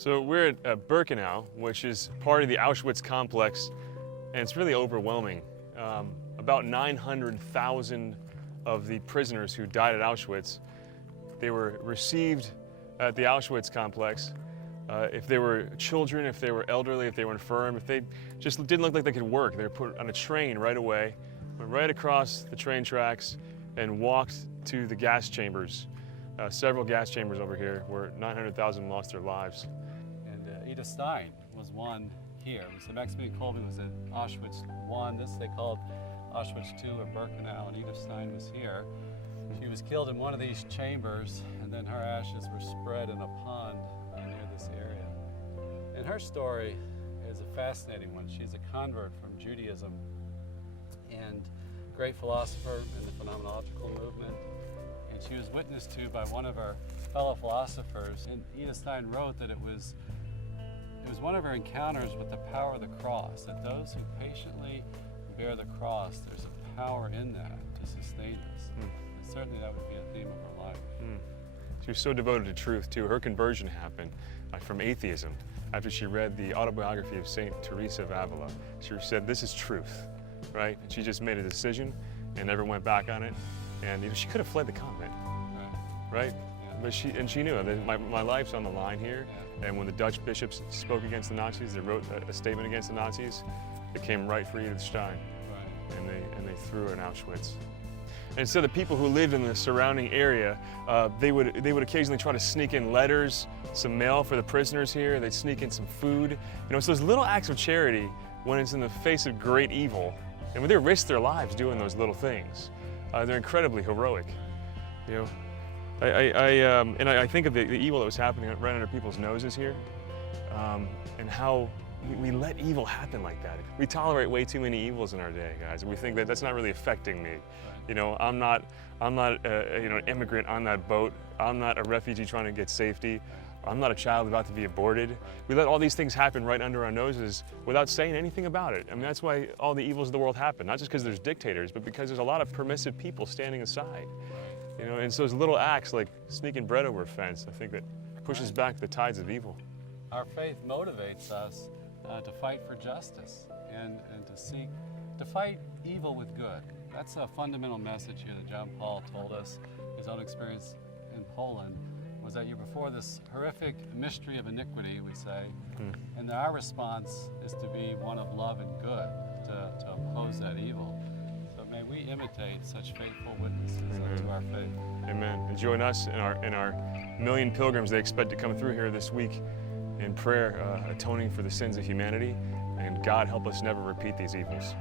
So we're at Birkenau, which is part of the Auschwitz complex, and it's really overwhelming. About 900,000 of the prisoners who died at Auschwitz, they were received at the Auschwitz complex. If they were children, if they were elderly, if they were infirm, if they just didn't look like they could work, they were put on a train right away, went right across the train tracks and walked to the gas chambers. Several gas chambers over here where 900,000 lost their lives. And Edith Stein was one here. So Maximilian Kolbe was at Auschwitz I. This they called Auschwitz II at Birkenau, and Edith Stein was here. She was killed in one of these chambers, and then her ashes were spread in a pond near this area. And her story is a fascinating one. She's a convert from Judaism and great philosopher in the phenomenological movement. And she was witnessed to by one of her fellow philosophers. And Edith Stein wrote that it was one of her encounters with the power of the cross, that those who patiently bear the cross, there's a power in that to sustain us. And certainly that would be a theme of her life. She was so devoted to truth, too. Her conversion happened from atheism after she read the autobiography of St. Theresa of Avila. She said, this is truth, right? And she just made a decision and never went back on it. And she could have fled the convent, right? Yeah. But she knew that my life's on the line here. Yeah. And when the Dutch bishops spoke against the Nazis, they wrote a statement against the Nazis. It came right for Edith Stein, right. and they threw her in Auschwitz. And so the people who lived in the surrounding area, they would occasionally try to sneak in letters, some mail for the prisoners here. They'd sneak in some food. You know, it's those little acts of charity when it's in the face of great evil, and when they risk their lives doing those little things. They're incredibly heroic, you know. I think of the evil that was happening right under people's noses here, and how we let evil happen like that. We tolerate way too many evils in our day, guys. We think that that's not really affecting me. You know, I'm not an immigrant on that boat. I'm not a refugee trying to get safety. I'm not a child about to be aborted. We let all these things happen right under our noses without saying anything about it. I mean, that's why all the evils of the world happen, not just because there's dictators, but because there's a lot of permissive people standing aside. You know, and so those little acts like sneaking bread over a fence, I think that pushes back the tides of evil. Our faith motivates us to fight for justice and to fight evil with good. That's a fundamental message here that John Paul told us. His own experience in Poland was that you're before this horrific mystery of iniquity, we say, and that our response is to be one of love and good, to oppose that evil. So may we imitate such faithful witnesses to our faith. Amen. And join us in our million pilgrims they expect to come through here this week in prayer, atoning for the sins of humanity, and God help us never repeat these evils.